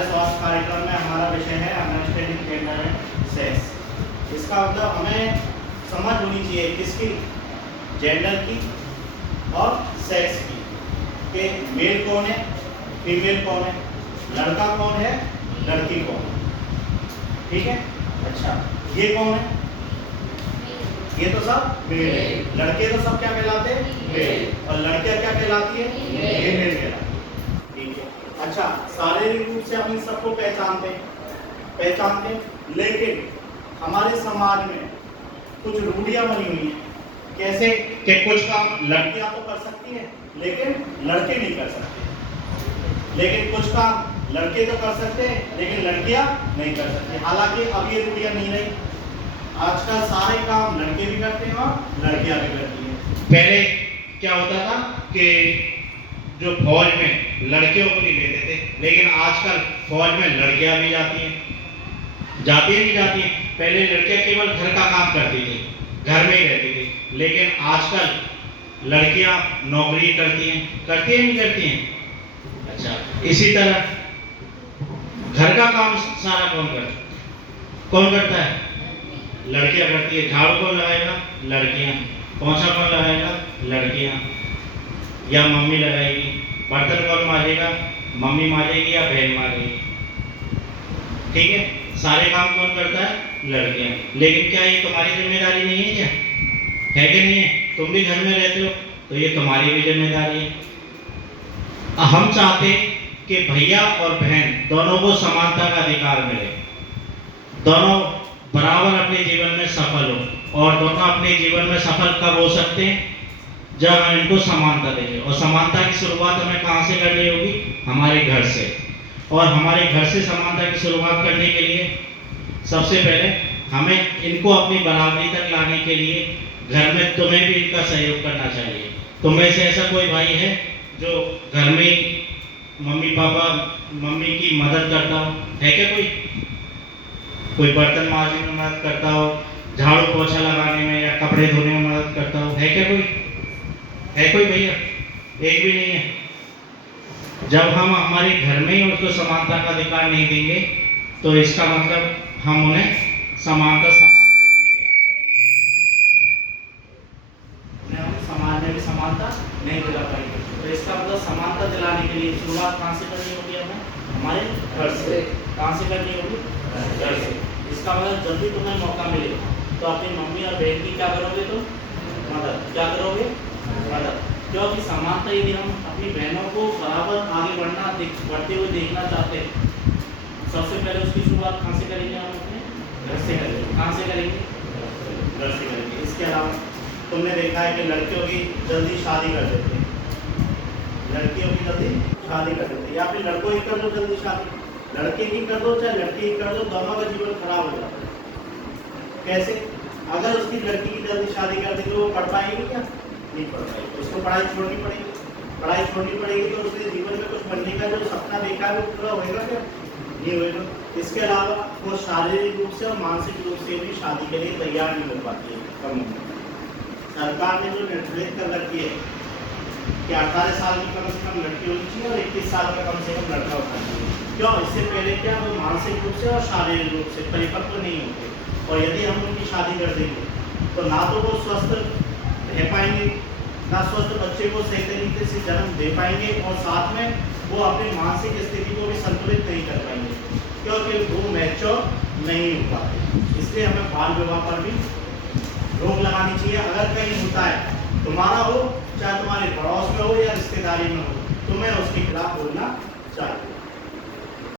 स्वास्थ्य कार्यक्रम में हमारा विषय है अंडरस्टैंडिंग जेंडर एंड सेक्स। इसका मतलब हमें समझ होनी चाहिए किसकी, जेंडर की और सेक्स की, कि मेल कौन है, फीमेल कौन है, लड़का कौन है, लड़की कौन है। ठीक है। अच्छा, ये कौन है? ये तो सब मेल है। लड़के तो सब क्या कहलाते हैं? मेल। और लड़कियां क्या कहलाती है? फीमेल कहलाती है। ठीक है। अच्छा, शारीरिक रूप से हम इन सबको पहचानते हैं, लेकिन हमारे समाज में कुछ रूढ़ियां बनी हुई हैं। कैसे कि कुछ काम लड़कियां तो कर सकती हैं लेकिन लड़के नहीं कर सकते, लेकिन कुछ काम लड़के तो कर सकते हैं लेकिन लड़कियां नहीं कर सकती। हालांकि अब ये रूढ़ियां नहीं रही। आजकल सारे काम लड़के भी करते हैं और लड़कियां भी करती हैं। पहले क्या होता था कि जो फौज में लड़कियों को नहीं लेते थे, लेकिन आजकल फौज में लड़कियां भी जाती हैं। नहीं जाती हैं। पहले लड़कियां केवल घर का काम करती थी, घर में ही रहती थी, लेकिन आजकल लड़कियां नौकरी करती हैं नहीं करती हैं? अच्छा, इसी तरह घर का काम सारा कौन करता है? लड़कियां करती है। झाड़ू कौन लगाएगा? लड़कियां। पोंछा कौन लगाएगा? लड़कियां या मम्मी लगाएगी। बर्तन कौन मांजेगा? मम्मी मांजेगी या बहन मांजेगी। ठीक है। सारे काम कौन करता है? लड़कियां। लेकिन क्या ये तुम्हारी जिम्मेदारी नहीं है? क्या है कि नहीं है? तुम भी घर में रहते हो तो ये तुम्हारी भी जिम्मेदारी है। हम चाहते कि भैया और बहन दोनों को समानता का अधिकार मिले, दोनों बराबर अपने जीवन में सफल हो। और दोनों अपने जीवन में सफल कब हो सकते हैं? जब हम इनको समानता देंगे। और समानता की शुरुआत हमें कहाँ से करनी होगी? हमारे घर से। और हमारे घर से समानता की शुरुआत करने के लिए सबसे पहले हमें इनको अपनी बराबरी तक लाने के लिए घर में तुम्हें भी इनका सहयोग करना चाहिए। तुम्हें से ऐसा कोई भाई है जो घर में मम्मी की मदद करता हो? है क्या कोई बर्तन मांजने में मदद करता हो, झाड़ू पोछा लगाने में या कपड़े धोने में मदद करता हो? है क्या कोई भैया? एक भी नहीं है। जब हम हमारे घर में ही उसको समानता का अधिकार नहीं देंगे तो इसका मतलब हम उन्हें समाज में भी समानता नहीं दिला पाएंगे। तो इसका मतलब समानता दिलाने के लिए शुरुआत कहाँ से करनी होगी? हमें हमारे घर से। कहाँ से करनी होगी? घर से। इसका मतलब जब भी तुम्हें मौका मिले तो अपनी मम्मी और बहन की क्या करोगे? तुम मदद। क्या करोगे? मदद। क्योंकि समानता यदि हम अपनी बहनों को बराबर आगे बढ़ते हुए देखना चाहते हैं, सबसे पहले उसकी शुरुआत कहाँ से करेंगे? हम अपने घर से करेंगे। कहाँ से करेंगे? घर से करेंगे। इसके अलावा तुमने देखा है कि लड़कियों की जल्दी शादी कर देते हैं, या फिर लड़कों की कर दो जल्दी शादी, लड़के की कर दो चाहे लड़की की कर दो, दोनों का जीवन खराब हो जाता है। कैसे? अगर उसकी लड़की की जल्दी शादी कर दी तो वो पढ़ पाएगी क्या? नहीं पढ़ पाएगी। उसको पढ़ाई छोड़नी पड़ेगी तो उसके जीवन में कुछ बनने का जो सपना देखा है वो पूरा होएगा क्या? नहीं होएगा। इसके अलावा वो शारीरिक रूप से और मानसिक रूप से भी शादी के लिए तैयार नहीं हो पाती है। कम उम्र में सरकार ने जो निर्धारित कर रखी है कि 18 साल की कम से कम लड़की होनी चाहिए और 21 साल का कम से कम लड़का होना चाहिए। क्यों? इससे पहले क्या वो मानसिक रूप से और शारीरिक रूप से परिपक्व नहीं होते, और यदि हम उनकी शादी कर देंगे तो ना तो वो स्वस्थ रह पाएंगे, ना स्वस्थ बच्चे को सही तरीके से जन्म दे पाएंगे, और साथ में वो अपनी मानसिक स्थिति को भी संतुलित नहीं कर पाएंगे, क्योंकि वो मैच्योर नहीं हो पाते। इसलिए हमें बाल विवाह पर भी रोक लगानी चाहिए। अगर कहीं होता है, तुम्हारा हो चाहे तुम्हारे पड़ोस में हो या रिश्तेदारी में हो, तुम्हें उसके खिलाफ बोलना चाहिए।